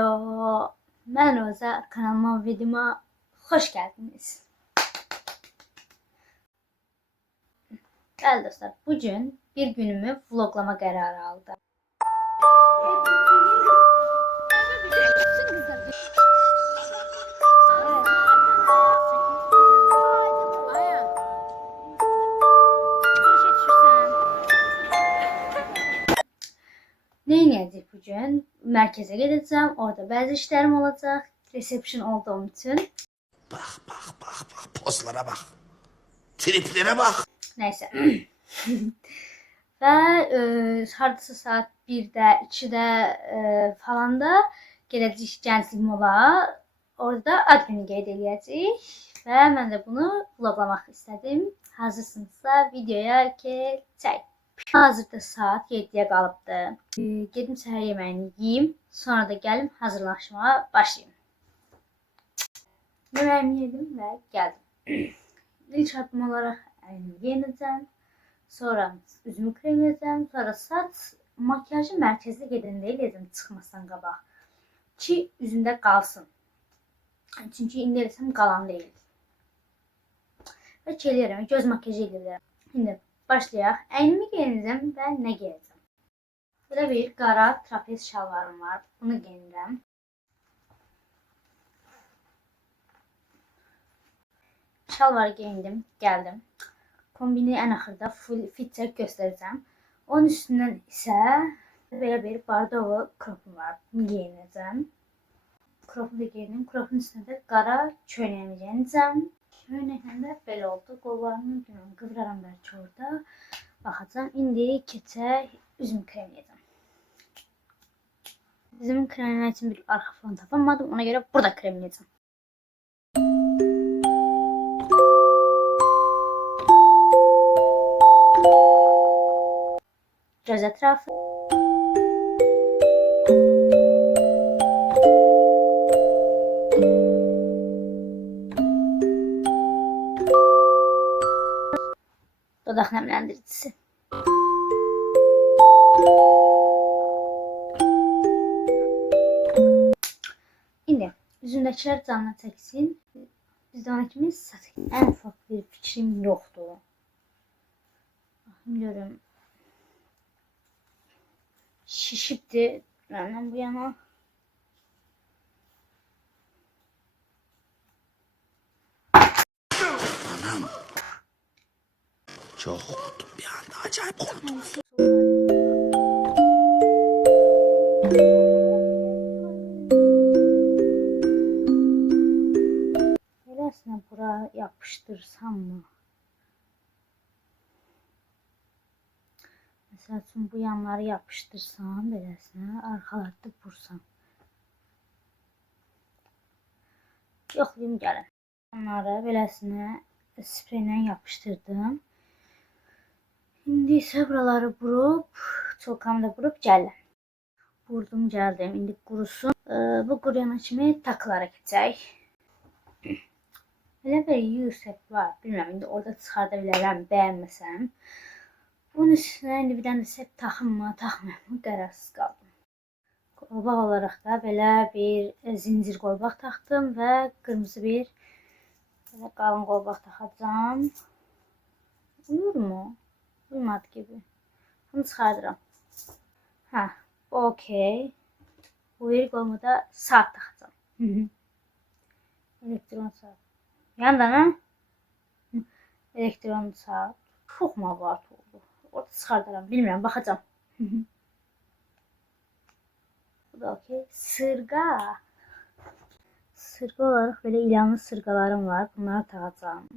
Hello, ben Roza, kanalıma videoma hoş geldiniz. Değerli dostlar, bugün bir günümü vloglama kararı aldım. Ne yiyeceğiz bugün? Merkeze gideceğim. Orada bazı işlerim olacak. Reception olduğum için. Bak. Pozlara bak. Triplere bak. Neyse. Ve hardasa saat 1'də, 2'də falan da gedəcəyik Gənclik Mola. Orada admini qeyd edəcəyik. Və mən də bunu vloglamaq istədim. Hazırsınızsa videoya keçək. Hazırda saat 7'yə qalıbdı. Gedim səhər yeməyini yeyim. Sonra da gəlim hazırlaşmağa başlayayım. Yemeğimi yedim və gəldim. İlk adım olaraq əlimi geyinəcəm. Sonra üzümü kremleyeceğim. Sonra saç makyajı merkezli gedəndə eləyəcəm çıxmasından qabaq. Ki üzümdə qalsın. Çünki indi eləsəm qalan deyil. Və eləyirəm, göz makyajı eləyirəm. İndi başlayaq. Əynimi geyinəcəm və nə geyəcəm? Belə bir qara trapez şalvarım var. Bunu geyinirəm. Şalvarı geyindim, gəldim. Kombini en axırda full fit çək göstərəcəm. Onun üstündən isə belə bir bordovo kropum var. Bunu geyinəcəm. Kropu da geyindim. Kropun üstündə də qara köynəyimi geyinəcəm. Köynəklə də belə oldu. Qollarımı bilmirəm, qıvıraram bəlkə orada. Baxacağım. İndi keçək üzümü kremləyəcəm. Üzümü kremləmək üçün bir arxa fon tapamadım. Ona görə burada kremləyəcəm. Göz ətrafı. Dodaq nəmləndiricisi. İndi üzündəkilər canına çəksin. Bizdə ona kimi satın. Ən ufak bir fikrim yoxdur. Baxın görüm. Şişipti benden bu yana. Anam. Çok korktum bir anda. Acayip korktum. Neresine buraya yapıştırsam mı? Mesela bu yanları yapıştırsam, belesine arkalarda vursam. Yoxlayım gəlin. Onları belesine spreyle yapıştırdım. İndi isə buraları vurup, çolkamı da vurup gəlin. Vurdum gəldim. İndi qurusun. Bu quruyana kimi takılara keçək. Belə bir yüksek var. Bilmirəm, indi orada çıxarda bilərəm, bəyənməsəm. Bunun üstüne indi bir dənə sep taxım mı, taxmayım mı qərarsız qaldım. Qolbaq olaraq da belə bir zincir qolbaq taxdım və qırmızı bir belə qalın qolbaq taxacağım. Uyur mu? Uymadı gibi. Bunu çıxardıram. Hə, okey. Uyur qoluma da saat taxacağım. Elektron saat. Yandan ha? Elektron saat. Çox məlumat oldu. Orada çıxardıram. Bilmirəm, baxacağım. Bu da okey. Sırğa. Sırğa olarak böyle ilanlı sırğalarım var. Bunları takacağım.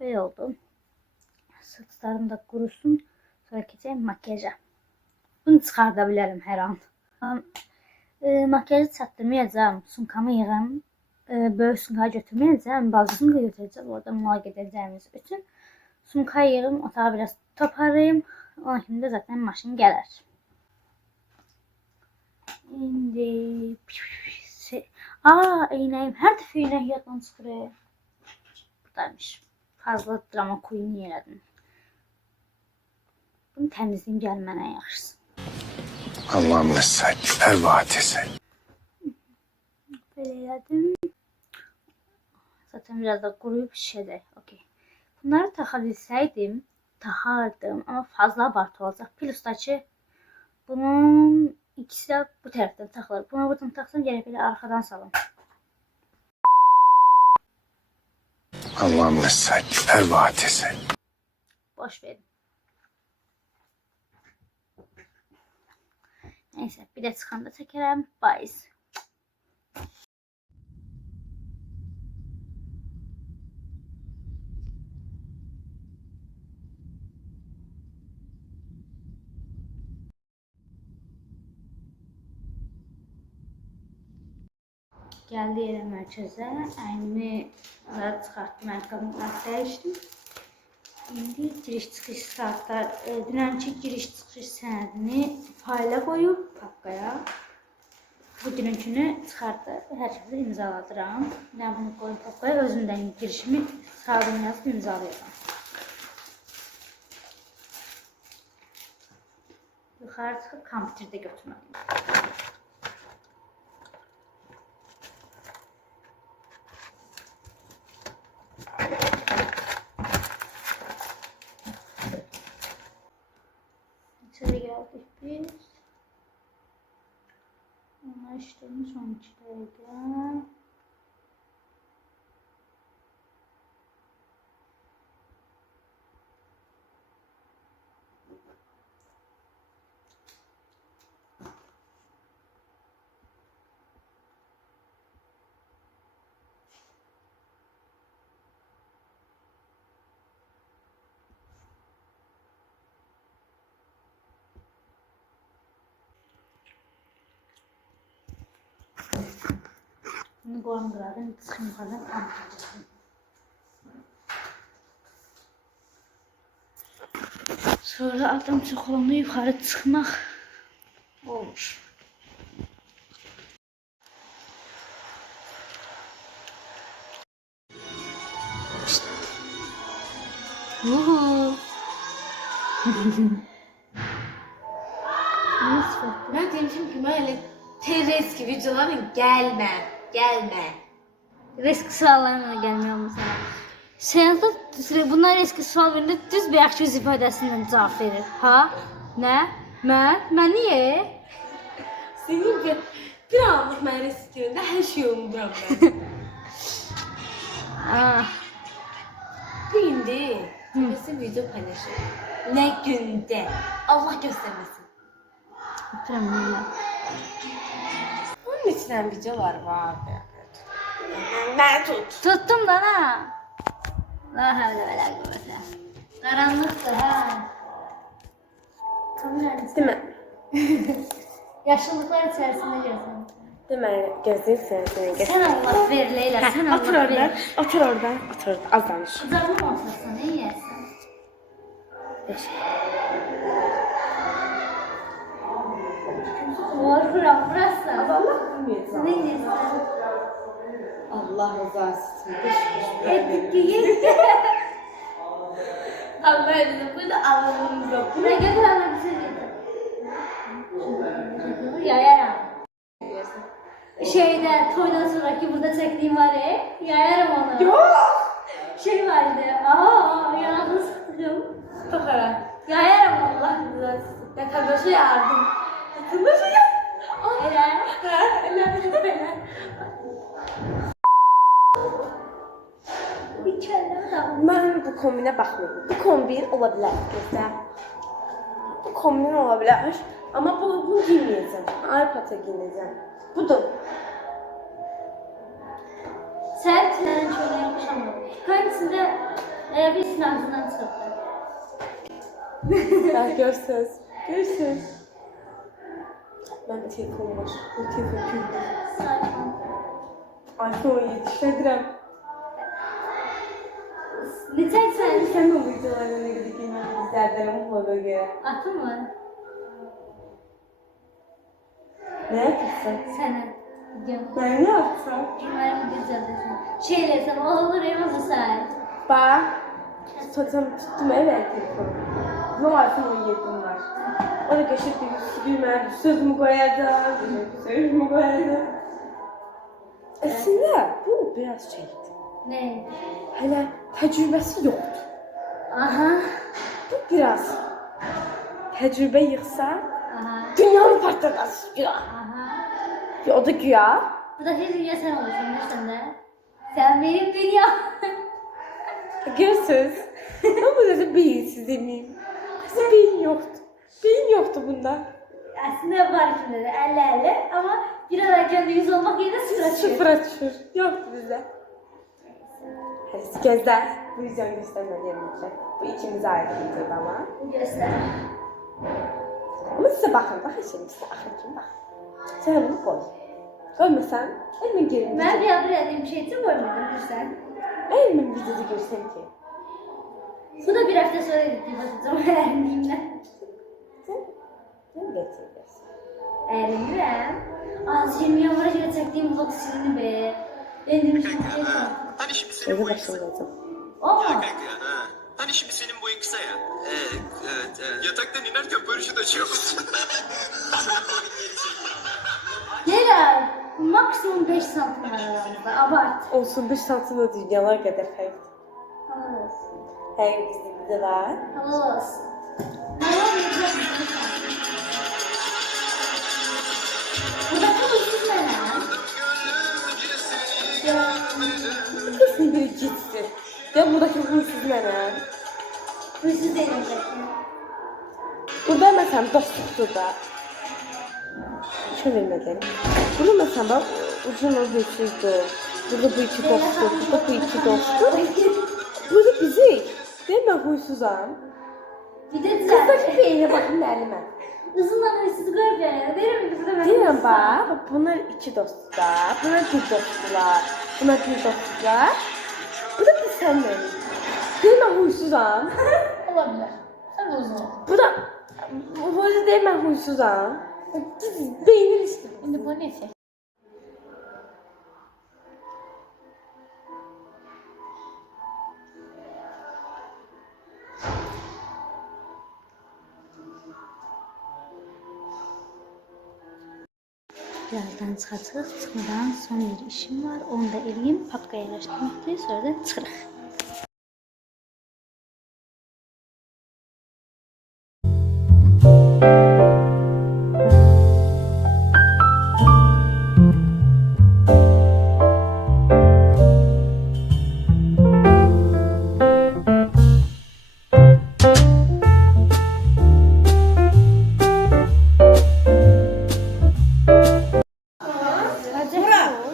Böyle oldu. Saçlarım da kurusun. Sonra geçeceğim makyaja. Bunu çıxarda bilərəm hər an. Makyajı çatdırmayacağım. Sumkamı yığım. Böyük sumkayı götürməyəcəm. Balaca da götürəcəm. Orada mola gedəcəyimiz üçün. Sumkayı yığım. Otağı biraz toparlayayım. Ona kimi de zaten maşın gələr. İndi... eynəyim. Hər dəfə eynək yaddan çıxır. Buradaymış. Fazla drama queen elədim. Bunu Bunu təmizləyim gəlim mənə yaxşısı. Allah'ım ne sayıklar vadisi. Böyle elədim. Zaten biraz da quruyub şişəcək. Okay. Bunları taxa bilsəydim, taxardım. Ama fazla abartı olacaq. Plus da ki, bunun ikisi də bu tərəfdən taxılır. Bunu buradan taxsam gərək belə arxadan salım. Allah'ım ne sayıklar vadisi. Boş verin. Neyse, bir də çıxanda çəkərəm. Bye. Geldi yerə mərkəzə. Əynimi çıxartdım, ayaqqabımı dəyişdim. İndi giriş-çıxış saatlar, dünənki giriş-çıxış sənədini fayla qoyub papkaya. Bugününkünü çıxartıb hər şeyi imzaladıram. Nə bunu qoyub papkaya, özümdən girişimi sağdan yazıb imzalayıram. Yuxarı çıxıb kompüterdə götürməliyim. İçeri geldik biz. Anlaştığımız 12'deydi. Bunu qoyum qıradım, çıxım yuxarıdan kompüterdən. Sonra adam çox olanda yuxarı çıxmaq olur. Uhu. Ben demişim ki böyle terörist gibi videoların gelme. Risk suallarına gəlmiyor mu sana? Sen bunlar risk sual verində düz bir yaxşı yüz ifadəsindən cavab verir. Ha? Nə? Mən niyə? Senin bir anlık məni istəyəndə hər şeyi unuduram ben. Bu gündə birisi video paylaşır. Ne günde? Allah göstermesin. Oturam neylə? Onun içindən videolar var. Ben tut. Tuttum da ha. La havle ve la kuvvete. Karanlıktı ha. Kameranın Değil mi? yaşlılıklar içerisinde görsen. Değil mi? Gözünü seveyim. Sen Allah ver Leyla, sen Allah Otur ver. oradan. Otur oradan. Otur. Az danış. Kızarma mı otursan, ne yersin? Korkuram burası. Allah bilmiyorsun. Ne yersin? Allah rızası için. Ettik ki Allah dedim. Bu da Allah'ın yok. buraya götür Allah bir şey getir. Yayarım. Şeyde, toydan sonraki burada çektiğim var ya, yayarım onu. Yok. Şey vardı, yanakını sıktım. Tokara. Yayarım Allah rızası. Yatakbaşı yardım. Yatakbaşı yardım. Helal. Bir kere daha. Ben bu kombine bakmıyorum. Bu kombin olabilir. Mesela. Bu kombin olabilir. Ama bunu giymeyeceğim. iPad'a giyineceğim. Budur. Sen senin şöyle yapışamadın. Hangisinde birisinin ağzından çıktı. Ben görsünüz. Görsünüz. Ben bir telefon var. Bu telefon küldür. Saçma. iPhone yetiştirdim. Ne çeksen? Sen o videolarına gidip giymeni izlerdim bu göre. Atı mı? Ne yapıyorsun? Senin. Canım. Ben ne yapsam? Umarım güzel desin. Şey desem olur ya sen. Bak. Tuttum evet telefonu. Ne varsa 17'm var. O da geçip bir sözümü koyacağım. Sözümü koyacağım. Aslında bu biraz şeydi. Ne? Hele tecrübesi yoktu. Aha. Bu biraz tecrübe yığsa Aha. dünyanı patlatır. Güya. Aha. O da güya. Bu da bir dünya sen olursun sen de. Sen benim dünya. Görürsünüz. Ama burada beyinsiz demeyeyim. Aslında beyin yoktu. Beyin yoktu bunda. Aslında var kimde de 50-50 ama bir ara kendi 100 olmak yerine sıfır açıyor. Sıfıra düşür. Yoktu bizde. Hadi gözler. Bu yüzden göstermediğim için. Bu ikimiz ayrı bir video ama. Göster. Ama size bakın. Bakın şimdi size bakın. Bak. Sen bunu koy. Koymasan elimin gelin. Ben bir haber edeyim bir şey için koymadım güzel. Elimin videosu görsem ki. Bu da bir hafta sonra gitti bakacağım öğrendiğimden. Sen getiriyorsun. Öğrendim. Az 20 yıllara göre çektiğim vlog silini be. Ben demiştim ki Hani şimdi senin Öyle boyun kısa. başlayacağım. o mu? Kanka, ha. Hani şimdi senin boyun kısa ya. Evet. Yataktan inerken paraşüt açıyor musun? Neden? Maksimum 5 santim var aramızda. Abart. Olsun 5 santimde dünyalar kadar hayır. Halal olsun. Hayır bizim de var. Halal olsun. Halal olsun. Buradaki huysuz ne lan? Kesin biri gitsin. Ya buradaki huysuz ne lan? Huysuz değil buradaki. Burada mesela dostluktu da. Şöyle vermeden. Burada mesela bak ucuna huysuzdu. Burada bu iki dosttu. Burada bu iki dosttu. Burada bizi. Değil mi huysuzam? Bir de Kızdaki güzel. beyine bakın elime. Uzundan huysuz gör be. Verir mi kızı demek? Değil mi bak? Bunlar iki dostlar. Bunlar bir dostlar. Bunlar bir dostlar. Bu da bir senin. Değil mi huysuzam? Olabilir. Sen de uzun ol. Bu da... Bu da değil mi huysuzam? Beynin işte. Şimdi bu ne şey? Birazdan çıxacaq. Çıxmadan son bir işim var. Onu da eləyim. Papka yerləşdirməkdir. Sonra da çıxırıq.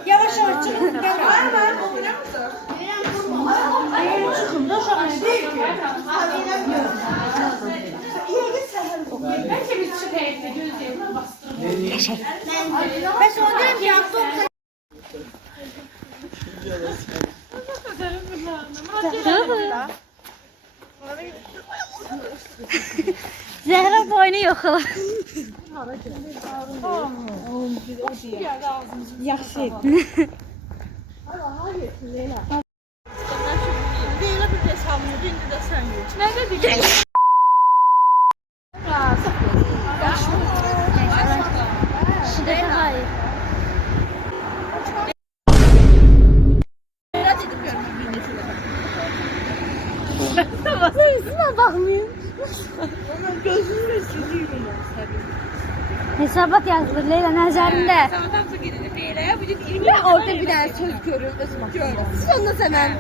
Yavaş yavaş çıkın. Var mı? Ben sonra derim ki yaptım. Zəhra boynu yoxlar. Yaxşı. Şiddətə hayır. Yüzüne bakmayın. Hesabat yazılır Leyla nəzərində. Ya orada bir tane söz görür. Siz onunla hemen.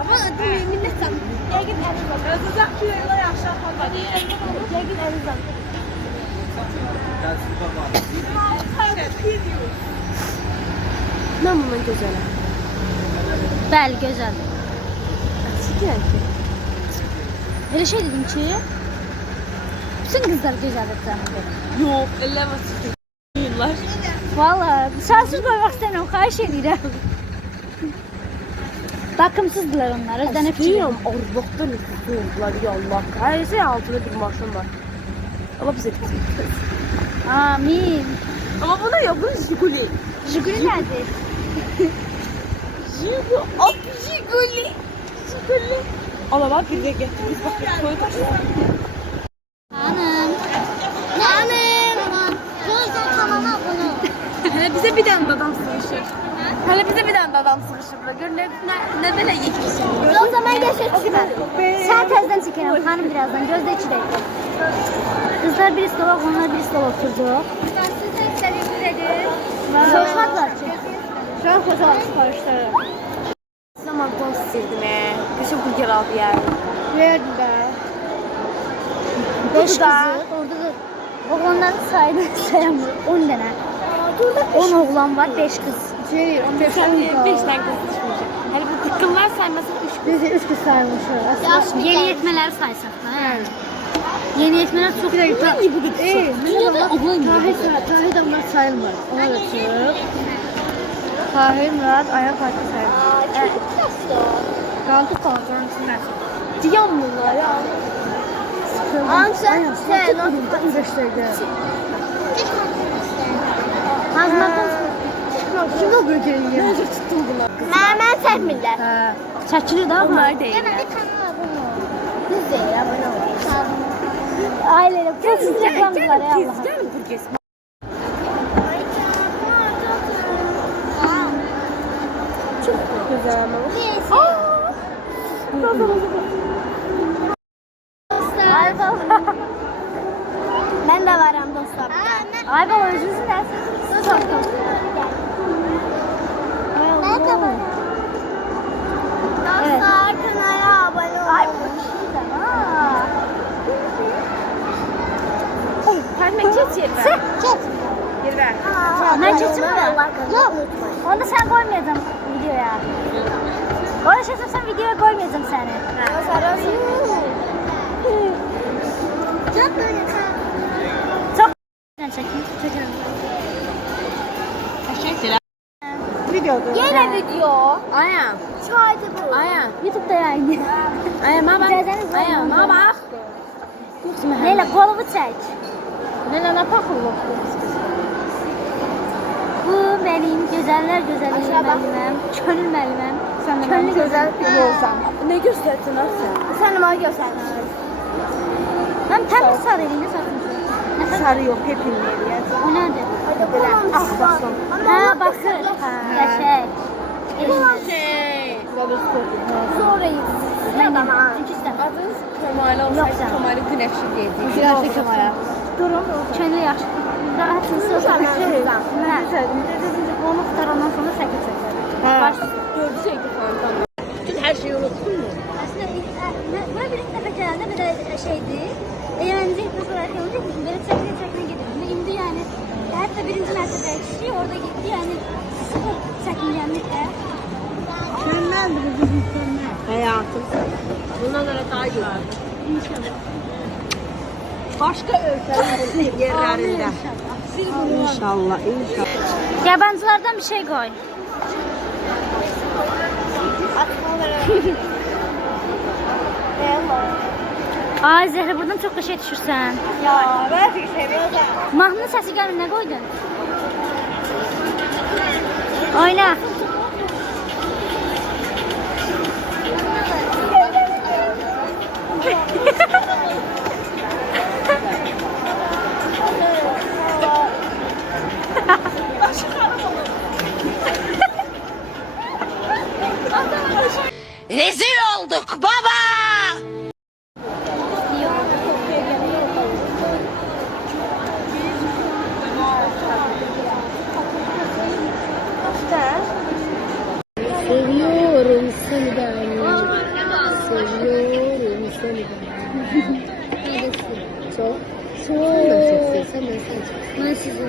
Ama adım yeminle sen. Ya git Mən bundan gözələm. Bəli, gözəldir. Açık ki. Elə şey dedim ki, bütün qızlar gözəldir zəmində. Yox, elə açık. Yıllar. Valla, sansür qoymaq istəmirəm, xahiş edirəm. Bakımsızdılar onlar, özdən hep Deyirəm, Arvaqda nüfus oldular ya Allah. Hər şey altında bir maşın var. Allah bize gitsin. Amin. Ama buna yok, bu Jiguli. Jiguli nədir? Jiguli. Jiguli. Alaba bir de getdik. Biz bakıb koyduq. Hanım. Hanım. Gözde kanala abone ol. Hələ bizə bir dənə də adam sığışır. Hələ bizə bir dənə də adam sığışır bura. Gör nə belə yekmişsin. O zaman geçelim. Sen tezden çekelim. Hanım birazdan. Gözde içi değil. Kızlar bir stol, onlar bir stol oturdu. Siz de istediğiniz edin. Soğuklar. Şu an fotoğraf siparişləri. Sizə McDonald's istəyirdim. Qəşə burger aldı yəni. Verdim də. 5 kızı. Orada da oğlanların sayını sayamıyor. 10 tane. 10 oğlan var, 5 kız. 5 dənə qız düşmüş. Hələ bu tıqqıllar saymasın 3 qız. Biz de 3 kız saymışız. Yeni yetmeler saysak da. Yani. Yeni yetmeler çok güzel. Niye bu qız? Dünyada oğlan gibi. Tahir de bunlar sayılmır. Ona da çıkıyor. Tahir, Murat, Aya, Fatih sayılmır. Qaldı kalacağım içində. Diyan bunlar ya. Sen Kim o burgeri yiyor? Necə tutdun bunlar? Mən çəkmirlər. Hə. Çəkilir də ama. Onlar deyil. Yenə bir kanal abone ol. Düz deyil, abone ol. Ailələ bu siz reklamlar ya Allah. Gəl burger. Çok güzel ama. Ay baba. Ben de varım dostlar. Ay baba özünüzü dersiniz. Ben de varım. Dostlar kanala abone olun. Ay bu Paymak çet yer ver. Çek. Yer ver. Ben çektim mi? Yok. Onu sen koymayacağım videoya. Konuşuyorsan sen videoya koymayacağım seni. Çok böyle çok çekin. Teşekkürler. Videoda. Yine video. Aya. Çaydı bu. Aya. YouTube'da yayın. Aya ma bak. İzleseniz Aya olmaz. ma bak. Neyle kolumu çek. Ne paxıllıq bu? Bu benim güzeller güzeli müəlliməm, könül müəlliməm. Könlü güzel olsan. Ne gösterdin ha sen? Sen bana gösterdin. Ben təmiz sarı elinde satmışım. Sarı yok hepin yeri. O nədir? Aslan. Ha bakır. Qəşəng. Sonra Mən bana. Çünki istəmirəm. adınız Kemal olsaydı Yoksa. Kemal'i güneşli diyeceğim. Güneşli Kemal'e. Durun. Könlü yaxşı. Rahatsız olsan. Onu tutar ondan sonra şəkil çəkər. Baş. Gördüyse falan. Bütün her şeyi unuttun mu? Aslında bura bir ilk dəfə gələndə belə şeydi. Eğlence olarak olacakmışım. Böyle çəkmə gedirdim. İndi yani hətta birinci mərtəbəyə kişi orada gitti yani sıfır çəkingenliklə. Mükemmeldi bu mükemmel. Hayatım. Bundan sonra daha güzel. İnşallah. Başka ülkelerin yerlerinde. İnşallah, inşallah. Yabancılardan bir şey koy. Ay Zehra buradan çok kaşıya düşürsən. Ya ben bir seviyorum. Mahnının səsi gəlmir, nə qoydun? Oyna. Rezil olduk baba. Seviyorum seni de anne. Seviyorum seni de anne. Çok. Ben sizi.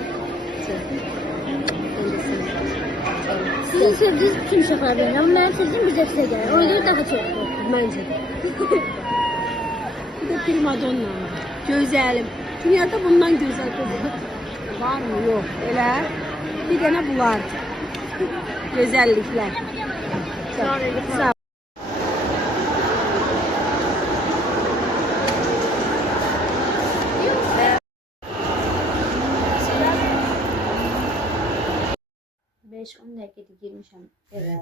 Sizin sevdiğiniz kim şakar benim ama ben sevdiğim bize size gelir. O yüzden daha çok. Bence. Bir de primadonna. Güzelim. Dünyada bundan güzel kız var mı? Yok. Öyle. Bir tane bu var. Güzellikler. Sağ ol. Beş 10 dəqiqədə girmişəm evə.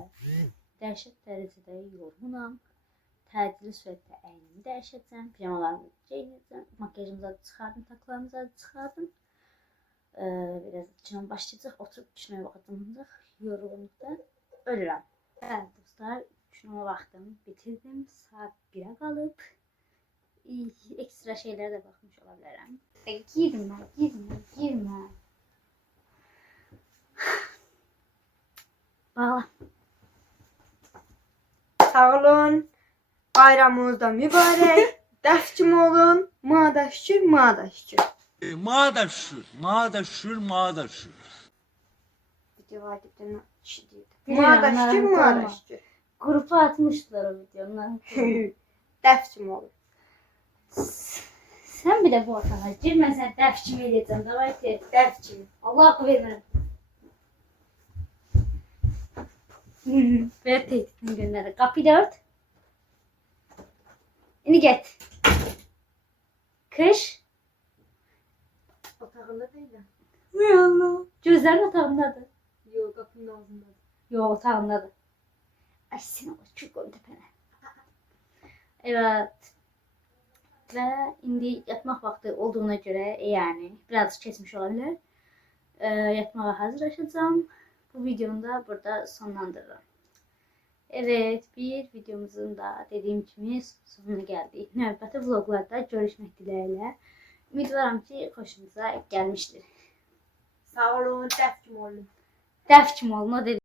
Dəhşət dərəcədə yorğunam. tədili sürətlə əynimi dəyişəcəm, pijamalarımı geyinəcəm, makyajımızı da çıxardım, taklarımızı da çıxardım. Biraz kino başlayacaq, oturub kinoya baxacağıq, yorğunluqdan ölürəm. Bəli dostlar, kino vaxtım bitirdim, saat 1'ə qalıb. Ekstra şeylərə də baxmış ola bilərəm. Girmə. Bağla. Sağ olun. Bayramınız da mübarək. Dəfçim olun. Mana da şükür, mana da şükür. Mağa da şükür, mağa da şükür, mağa da şükür. Video var dipten kişi deyildi. Mana da şükür, mana da şükür. Grupa atmışlar o videonları. Dəfçim olun. Sen bir de bu ortama girme, sen defçimi edeceksin. Davayte defçimi. Allah akıl vermem. Ver tehditini gönder. Kapıyı da ört. İni get. Kış. Otağında değil de. Hay Allah. Gözlerin otağındadır. Yok, kapının ağzındadır. Yok, otağındadır. Ay seni çok koydu tepene. Evet. Ve indi yatmaq vaxtı olduğuna göre yani biraz kesmiş olabilir. Yatmağa hazırlaşacağım. Bu videonu da burada sonlandırırım. Evet, bir videomuzun da dediğim gibi sonuna geldik. Növbəti vloglarda görüşmek dileğiyle. Ümidvaram ki hoşunuza gelmiştir. Sağ olun, dəfçim olun. Dəfçim olma dedim.